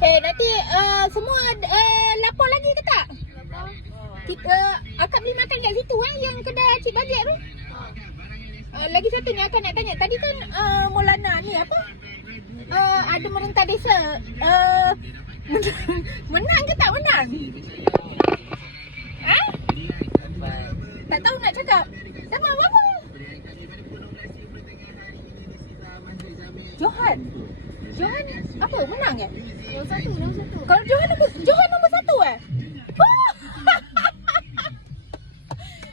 Nanti semua lapor lagi ke tak? Kita akak beli makan kat situ yang kedai Cik Bajet tu. Lagi satu ni akak nak tanya. Tadi kan Maulana ni apa? Ada merentah desa. Menang ke tak menang? Ha? Tak tahu nak cakap. Dapat berapa? Johan apa? Menang ke? Nombor satu. Kalau Johan nombor satu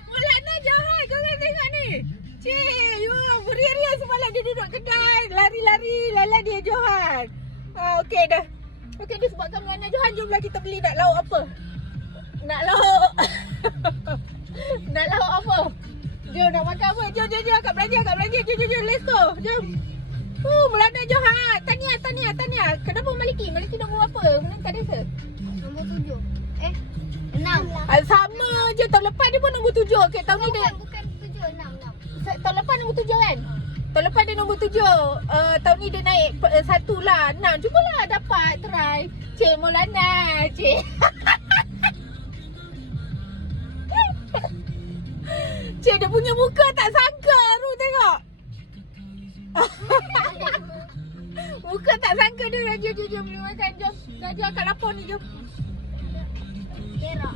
Maulana Johan, kau kan tengok ni. Cik, beria-ria semalam dia duduk kedai. Lari-lari, lala dia Johan. Okey dah. Okey dah, sebabkan Maulana Johan, jomlah kita beli nak lauk apa. Nak lauk apa? Jom nak makan apa? Jom akak belanja. Jom, let's go. Jom. Maulana Johan. Tahniah. Kenapa Maliki? Maliki nombor apa? Menentah desa? Nombor 7. 6. Sama je. Tahun lepas dia pun nombor 7. Okey, tahun ni dia... Bukan 7, 6. Tahun lepas nombor 7 kan? Tahun lepas dia nombor 7. Tahun ni dia naik 1 lah. 6. Cubalah dapat try. Cik Maulana. Cik. Cik dia punya muka tak sangka. Ru tengok. Muka tak sangka dia. Jom beli makan. Jom. Dah akak lapor ni. Jom. Perak.